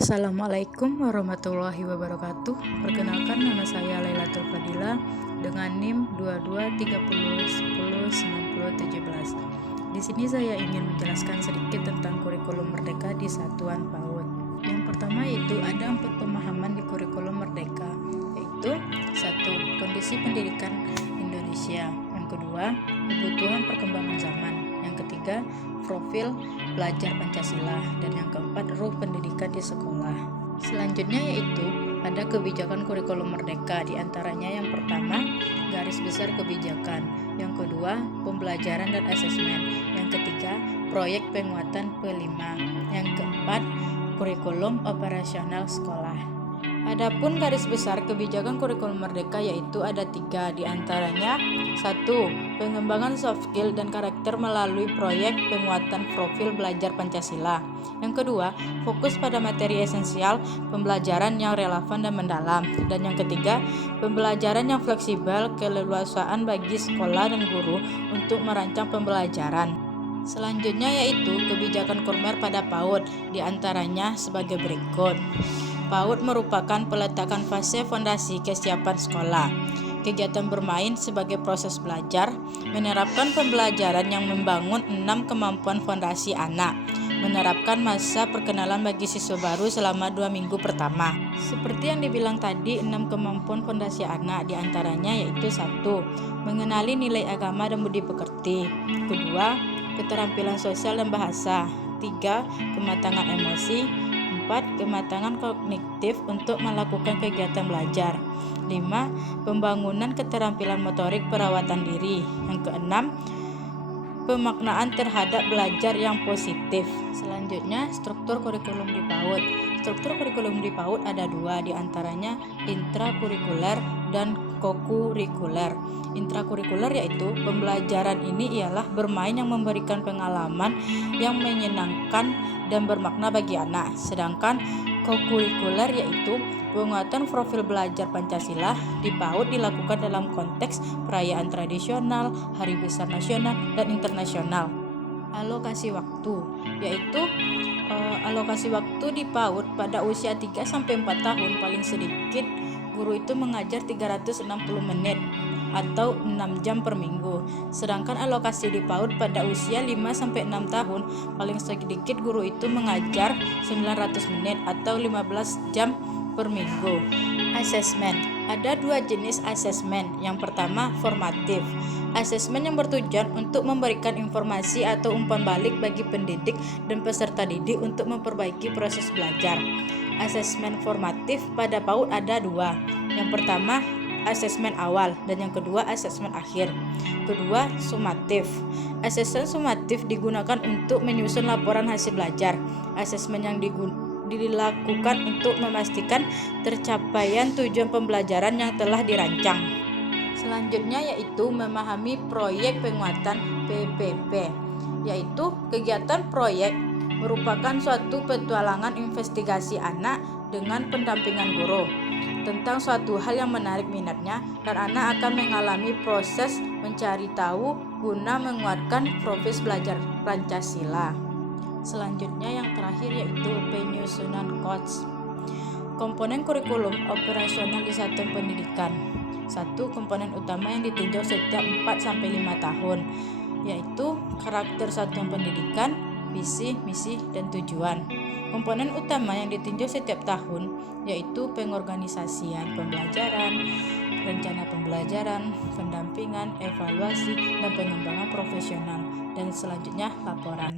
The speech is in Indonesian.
Assalamualaikum warahmatullahi wabarakatuh. Perkenalkan, nama saya Lailatul Fadila dengan NIM 2230109017. Di sini saya ingin menjelaskan sedikit tentang kurikulum Merdeka di Satuan PAUD. Yang pertama itu ada 4 pemahaman di kurikulum Merdeka, yaitu 1. Kondisi pendidikan Indonesia. Yang kedua, kebutuhan perkembangan zaman. Yang ketiga, profil belajar Pancasila. Dan yang keempat, ruh pendidikan di sekolah. Selanjutnya yaitu ada kebijakan kurikulum Merdeka, diantaranya yang pertama, garis besar kebijakan. Yang kedua, pembelajaran dan asesmen. Yang ketiga, proyek penguatan P5. Yang keempat, kurikulum operasional sekolah. Adapun garis besar kebijakan kurikulum Merdeka yaitu ada 3, diantaranya 1. Pengembangan soft skill dan karakter melalui proyek penguatan profil belajar Pancasila. Yang kedua, fokus pada materi esensial, pembelajaran yang relevan dan mendalam. Dan yang ketiga, pembelajaran yang fleksibel, keleluasaan bagi sekolah dan guru untuk merancang pembelajaran. Selanjutnya yaitu kebijakan kurmer pada PAUD, diantaranya sebagai berikut. PAUD merupakan peletakan fase fondasi kesiapan sekolah. Kegiatan bermain sebagai proses belajar, menerapkan pembelajaran yang membangun 6 kemampuan fondasi anak, menerapkan masa perkenalan bagi siswa baru selama 2 minggu pertama. Seperti yang dibilang tadi, 6 kemampuan fondasi anak diantaranya yaitu 1. Mengenali nilai agama dan budi pekerti. Kedua, keterampilan sosial dan bahasa. 3. Kematangan emosi. 4. Kematangan kognitif untuk melakukan kegiatan belajar. 5. Pembangunan keterampilan motorik perawatan diri. Yang keenam, pemaknaan terhadap belajar yang positif. Selanjutnya, struktur kurikulum di PAUD. Struktur kurikulum di PAUD ada 2, diantaranya intrakurikuler dan kokurikuler. Intrakurikuler yaitu pembelajaran ini ialah bermain yang memberikan pengalaman yang menyenangkan dan bermakna bagi anak. Sedangkan kokurikuler yaitu penguatan profil belajar Pancasila di PAUD dilakukan dalam konteks perayaan tradisional, hari besar nasional dan internasional. Alokasi waktu yaitu alokasi waktu di PAUD pada usia 3-4 tahun paling sedikit guru itu mengajar 360 menit atau 6 jam per minggu. Sedangkan alokasi di PAUD pada usia 5-6 tahun paling sedikit guru itu mengajar 900 menit atau 15 jam per minggu. Asesmen. Ada 2 jenis asesmen. Yang pertama, formatif. Asesmen yang bertujuan untuk memberikan informasi atau umpan balik bagi pendidik dan peserta didik untuk memperbaiki proses belajar. Asesmen formatif pada PAUD ada 2. Yang pertama, asesmen awal, dan yang kedua asesmen akhir. Kedua, sumatif. Asesmen sumatif digunakan untuk menyusun laporan hasil belajar. Asesmen yang dilakukan untuk memastikan tercapaian tujuan pembelajaran yang telah dirancang. Selanjutnya yaitu memahami proyek penguatan PPP, yaitu kegiatan proyek merupakan suatu petualangan investigasi anak dengan pendampingan guru tentang suatu hal yang menarik minatnya, dan anak akan mengalami proses mencari tahu guna menguatkan profil belajar Pancasila. Selanjutnya yang terakhir yaitu penyusunan KOTS. Komponen kurikulum operasional di satuan pendidikan. 1. Komponen utama yang ditinjau setiap 4-5 tahun, yaitu karakter satuan pendidikan, visi, misi, dan tujuan. Komponen utama yang ditinjau setiap tahun yaitu pengorganisasian pembelajaran, rencana pembelajaran, pendampingan, evaluasi, dan pengembangan profesional. Dan selanjutnya laporan.